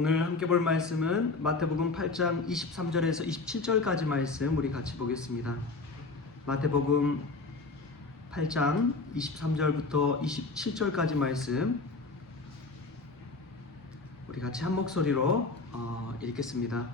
오늘 함께 볼 말씀은 마태복음 8장 23절에서 27절까지 말씀 우리 같이 보겠습니다. 마태복음 8장 23절부터 27절까지 말씀 우리 같이 한 목소리로 읽겠습니다.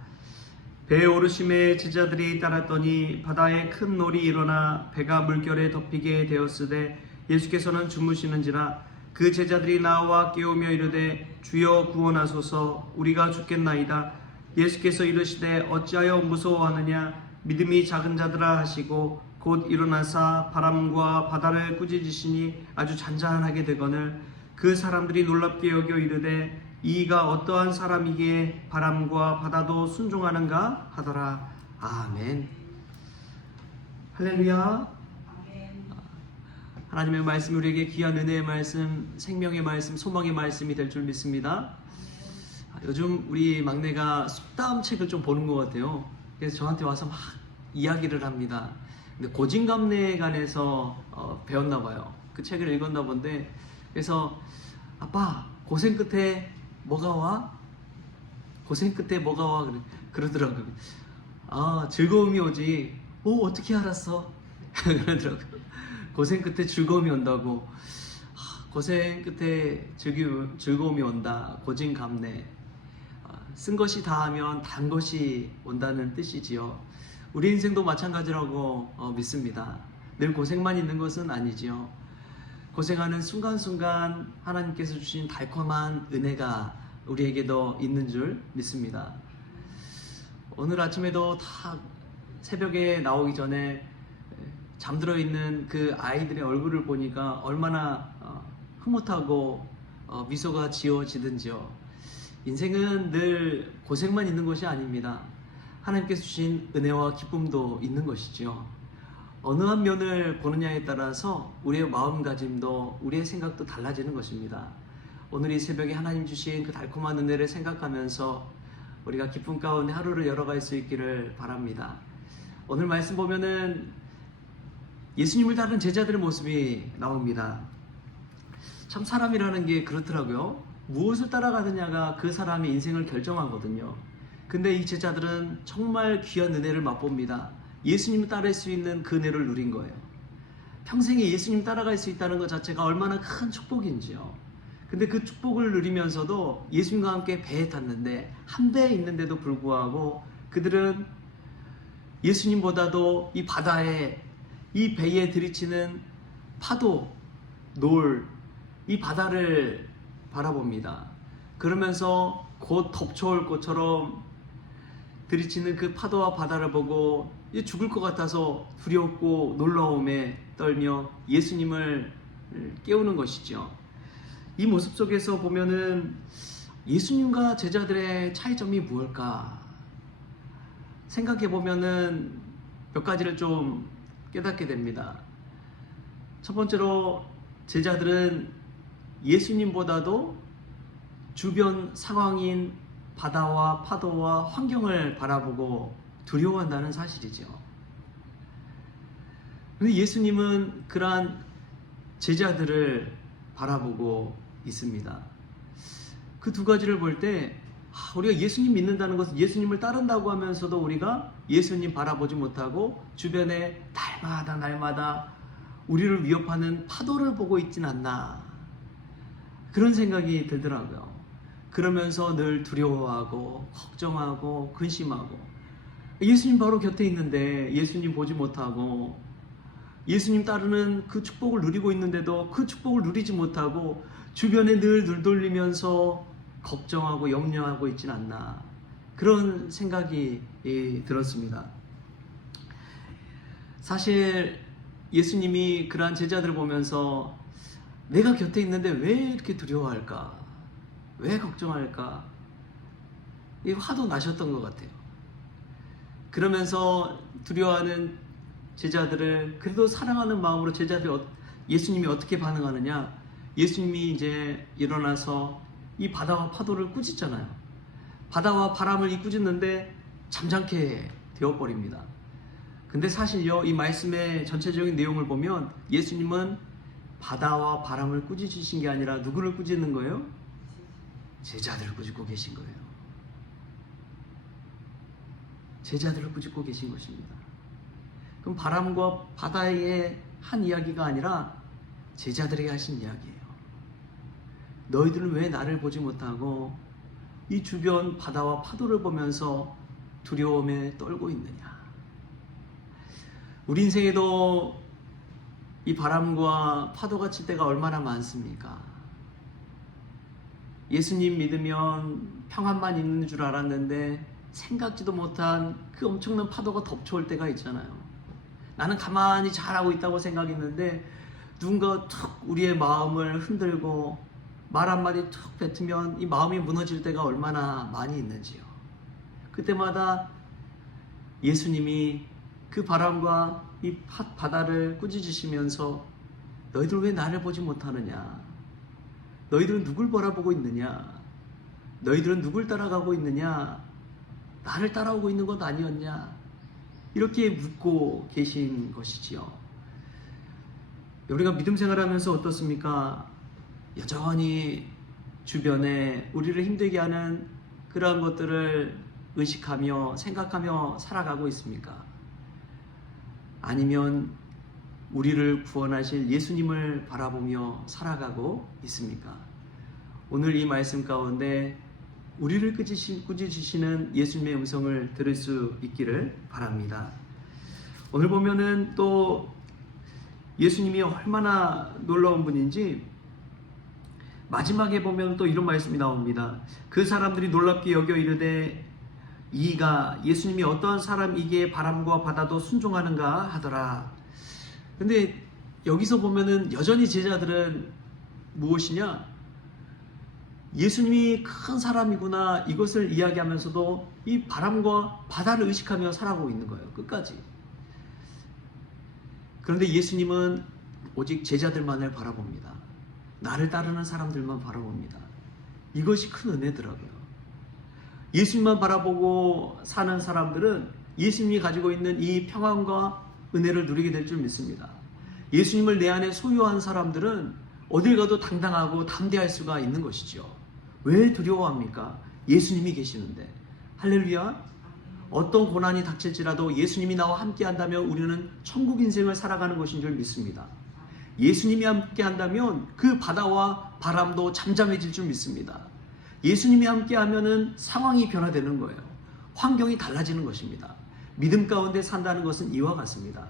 배에 오르심에 제자들이 따랐더니 바다에 큰 놀이 일어나 배가 물결에 덮이게 되었으되 예수께서는 주무시는지라 그 제자들이 나와 깨우며 이르되 주여 구원하소서 우리가 죽겠나이다. 예수께서 이르시되 어찌하여 무서워하느냐 믿음이 작은 자들아 하시고 곧 일어나사 바람과 바다를 꾸짖으시니 아주 잔잔하게 되거늘 그 사람들이 놀랍게 여겨 이르되 이가 어떠한 사람이기에 바람과 바다도 순종하는가 하더라. 아멘. 할렐루야. 하나님의 말씀이 우리에게 귀한 은혜의 말씀, 생명의 말씀, 소망의 말씀이 될 줄 믿습니다. 요즘 우리 막내가 속담 책을 좀 보는 것 같아요. 그래서 저한테 와서 막 이야기를 합니다. 근데 고진감래관에서 배웠나 봐요. 그 책을 읽었나 본데, 그래서 아빠 고생 끝에 뭐가 와? 고생 끝에 뭐가 와? 그러더라고요. 아, 즐거움이 오지. 오, 어떻게 알았어? 그러더라고요. 고생 끝에 즐거움이 온다고. 고생 끝에 즐거움이 온다. 고진감래. 쓴 것이 다하면 단 것이 온다는 뜻이지요. 우리 인생도 마찬가지라고 믿습니다. 늘 고생만 있는 것은 아니지요. 고생하는 순간순간 하나님께서 주신 달콤한 은혜가 우리에게도 있는 줄 믿습니다. 오늘 아침에도 다 새벽에 나오기 전에 잠들어 있는 그 아이들의 얼굴을 보니까 얼마나 흐뭇하고 미소가 지어지든지요. 인생은 늘 고생만 있는 것이 아닙니다. 하나님께서 주신 은혜와 기쁨도 있는 것이죠. 어느 한 면을 보느냐에 따라서 우리의 마음가짐도 우리의 생각도 달라지는 것입니다. 오늘 이 새벽에 하나님 주신 그 달콤한 은혜를 생각하면서 우리가 기쁨 가운데 하루를 열어갈 수 있기를 바랍니다. 오늘 말씀 보면은 예수님을 따르는 제자들의 모습이 나옵니다. 참 사람이라는 게 그렇더라고요. 무엇을 따라가느냐가 그 사람의 인생을 결정하거든요. 근데 이 제자들은 정말 귀한 은혜를 맛봅니다. 예수님을 따를 수 있는 그 은혜를 누린 거예요. 평생에 예수님 따라갈 수 있다는 것 자체가 얼마나 큰 축복인지요. 근데 그 축복을 누리면서도 예수님과 함께 배에 탔는데 한 배에 있는데도 불구하고 그들은 예수님보다도 이 바다에 이 배에 들이치는 파도, 놀, 이 바다를 바라봅니다. 그러면서 곧 덮쳐올 것처럼 들이치는 그 파도와 바다를 보고 죽을 것 같아서 두렵고 놀라움에 떨며 예수님을 깨우는 것이죠. 이 모습 속에서 보면은 예수님과 제자들의 차이점이 무엇일까 생각해 보면은 몇 가지를 좀 깨닫게 됩니다. 첫 번째로 제자들은 예수님보다도 주변 상황인 바다와 파도와 환경을 바라보고 두려워한다는 사실이죠. 그런데 예수님은 그러한 제자들을 바라보고 있습니다. 그 두 가지를 볼 때 우리가 예수님 믿는다는 것은 예수님을 따른다고 하면서도 우리가 예수님 바라보지 못하고 주변에 날마다 우리를 위협하는 파도를 보고 있진 않나 그런 생각이 들더라고요. 그러면서 늘 두려워하고 걱정하고 근심하고 예수님 바로 곁에 있는데 예수님 보지 못하고 예수님 따르는 그 축복을 누리고 있는데도 그 축복을 누리지 못하고 주변에 늘 눈돌리면서 걱정하고 염려하고 있진 않나 그런 생각이 들었습니다. 사실 예수님이 그러한 제자들을 보면서 내가 곁에 있는데 왜 이렇게 두려워할까? 왜 걱정할까? 이 화도 나셨던 것 같아요. 그러면서 두려워하는 제자들을 그래도 사랑하는 마음으로 예수님이 어떻게 반응하느냐? 예수님이 이제 일어나서 이 바다와 파도를 꾸짖잖아요. 바다와 바람을 꾸짖는데 잠잠케 되어버립니다. 근데 사실요, 이 말씀의 전체적인 내용을 보면 예수님은 바다와 바람을 꾸짖으신 게 아니라 누구를 꾸짖는 거예요? 제자들을 꾸짖고 계신 거예요. 제자들을 꾸짖고 계신 것입니다. 그럼 바람과 바다의 한 이야기가 아니라 제자들에게 하신 이야기예요. 너희들은 왜 나를 보지 못하고 이 주변 바다와 파도를 보면서 두려움에 떨고 있느냐. 우리 인생에도 이 바람과 파도가 칠 때가 얼마나 많습니까? 예수님 믿으면 평안만 있는 줄 알았는데 생각지도 못한 그 엄청난 파도가 덮쳐올 때가 있잖아요. 나는 가만히 잘하고 있다고 생각했는데 누군가 툭 우리의 마음을 흔들고 말 한마디 툭 뱉으면 이 마음이 무너질 때가 얼마나 많이 있는지요. 그때마다 예수님이 그 바람과 이 바다를 꾸짖으시면서 너희들 왜 나를 보지 못하느냐? 너희들은 누굴 바라보고 있느냐? 너희들은 누굴 따라가고 있느냐? 나를 따라오고 있는 것 아니었냐? 이렇게 묻고 계신 것이지요. 우리가 믿음 생활하면서 어떻습니까? 여전히 주변에 우리를 힘들게 하는 그러한 것들을 의식하며 생각하며 살아가고 있습니까? 아니면 우리를 구원하실 예수님을 바라보며 살아가고 있습니까? 오늘 이 말씀 가운데 우리를 꾸짖으시는 예수님의 음성을 들을 수 있기를 바랍니다. 오늘 보면은 또 예수님이 얼마나 놀라운 분인지 마지막에 보면 또 이런 말씀이 나옵니다. 그 사람들이 놀랍게 여겨 이르되 이가 예수님이 어떠한 사람이기에 바람과 바다도 순종하는가 하더라. 근데 여기서 보면은 여전히 제자들은 무엇이냐? 예수님이 큰 사람이구나 이것을 이야기하면서도 이 바람과 바다를 의식하며 살아가고 있는 거예요. 끝까지. 그런데 예수님은 오직 제자들만을 바라봅니다. 나를 따르는 사람들만 바라봅니다. 이것이 큰 은혜더라고요. 예수님만 바라보고 사는 사람들은 예수님이 가지고 있는 이 평안과 은혜를 누리게 될 줄 믿습니다. 예수님을 내 안에 소유한 사람들은 어딜 가도 당당하고 담대할 수가 있는 것이죠. 왜 두려워합니까? 예수님이 계시는데. 할렐루야. 어떤 고난이 닥칠지라도 예수님이 나와 함께 한다면 우리는 천국 인생을 살아가는 것인 줄 믿습니다. 예수님이 함께 한다면 그 바다와 바람도 잠잠해질 줄 믿습니다. 예수님이 함께 하면은 상황이 변화되는 거예요. 환경이 달라지는 것입니다. 믿음 가운데 산다는 것은 이와 같습니다.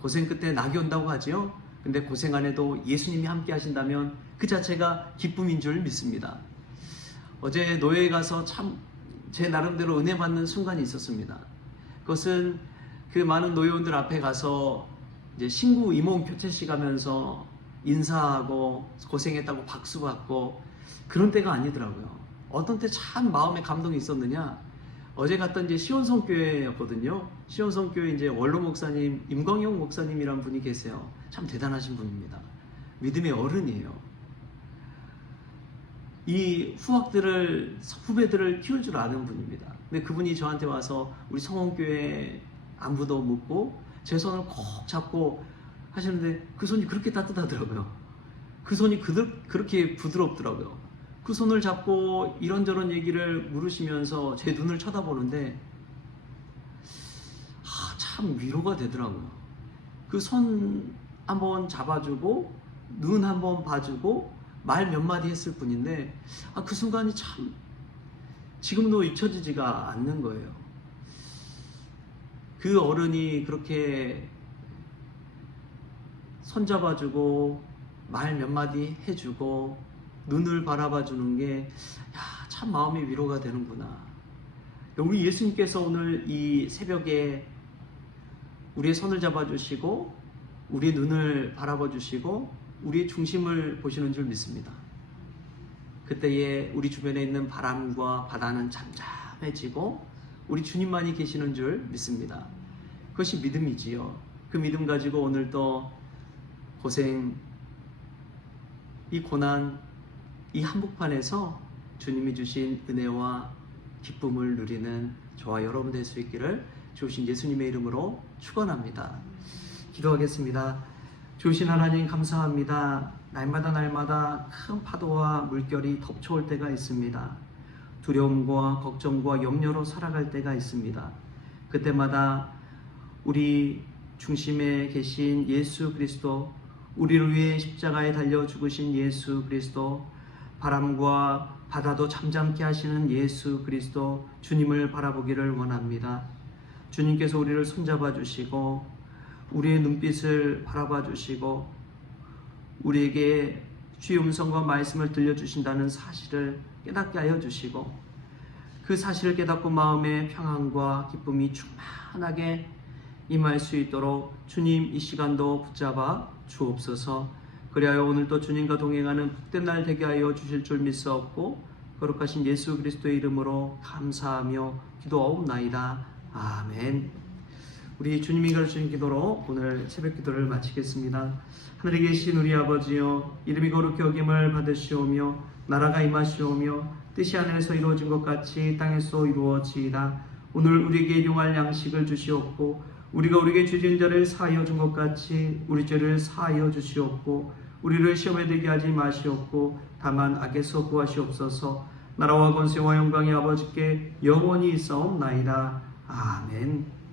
고생 끝에 낙이 온다고 하지요. 근데 고생 안에도 예수님이 함께 하신다면 그 자체가 기쁨인 줄 믿습니다. 어제 노예에 가서 참 제 나름대로 은혜 받는 순간이 있었습니다. 그것은 그 많은 노예원들 앞에 가서 이제 신구 임원 교체식 하면서 인사하고 고생했다고 박수 받고 그런 때가 아니더라고요. 어떤 때 참 마음에 감동이 있었느냐? 어제 갔던 이제 시온성 교회였거든요. 시온성 교회 이제 원로 목사님 임광용 목사님이란 분이 계세요. 참 대단하신 분입니다. 믿음의 어른이에요. 이 후배들을 키울 줄 아는 분입니다. 근데 그분이 저한테 와서 우리 성원교회 안부도 묻고 제 손을 꼭 잡고 하시는데 그 손이 그렇게 따뜻하더라고요. 그 손이 그렇게 부드럽더라고요. 그 손을 잡고 이런저런 얘기를 물으시면서 제 눈을 쳐다보는데 참 위로가 되더라고요. 그 손 한번 잡아주고 눈 한번 봐주고 말 몇 마디 했을 뿐인데 그 순간이 참 지금도 잊혀지지가 않는 거예요. 그 어른이 그렇게 손잡아주고 말 몇 마디 해주고 눈을 바라봐주는 게 참 마음이 위로가 되는구나. 우리 예수님께서 오늘 이 새벽에 우리의 손을 잡아주시고 우리의 눈을 바라봐주시고 우리의 중심을 보시는 줄 믿습니다. 그때에 우리 주변에 있는 바람과 바다는 잠잠해지고 우리 주님만이 계시는 줄 믿습니다. 그것이 믿음이지요. 그 믿음 가지고 오늘 또 고생, 이 고난, 이 한복판에서 주님이 주신 은혜와 기쁨을 누리는 저와 여러분 될 수 있기를 주신 예수님의 이름으로 축원합니다. 기도하겠습니다. 주신 하나님 감사합니다. 날마다 큰 파도와 물결이 덮쳐올 때가 있습니다. 두려움과 걱정과 염려로 살아갈 때가 있습니다. 그때마다 우리 중심에 계신 예수 그리스도, 우리를 위해 십자가에 달려 죽으신 예수 그리스도, 바람과 바다도 잠잠케 하시는 예수 그리스도 주님을 바라보기를 원합니다. 주님께서 우리를 손잡아 주시고 우리의 눈빛을 바라봐 주시고 우리에게 주의 음성과 말씀을 들려주신다는 사실을 깨닫게 하여 주시고 그 사실을 깨닫고 마음의 평안과 기쁨이 충만하게 임할 수 있도록 주님 이 시간도 붙잡아 주옵소서. 그리하여 오늘도 주님과 동행하는 복된 날 되게 하여 주실 줄 믿사옵고 거룩하신 예수 그리스도의 이름으로 감사하며 기도하옵나이다. 아멘. 우리 주님이 가르치신 기도로 오늘 새벽 기도를 마치겠습니다. 하늘에 계신 우리 아버지여, 이름이 거룩히 여김을 받으시오며 나라가 임하시오며 뜻이 하늘에서 이루어진 것 같이 땅에서 이루어지이다. 오늘 우리에게 일용할 양식을 주시옵고 우리가 우리에게 죄진 자를 사하여 준 것 같이 우리 죄를 사하여 주시옵고 우리를 시험에 들게 하지 마시옵고 다만 악에서 구하시옵소서. 나라와 권세와 영광이 아버지께 영원히 있사옵나이다. 아멘.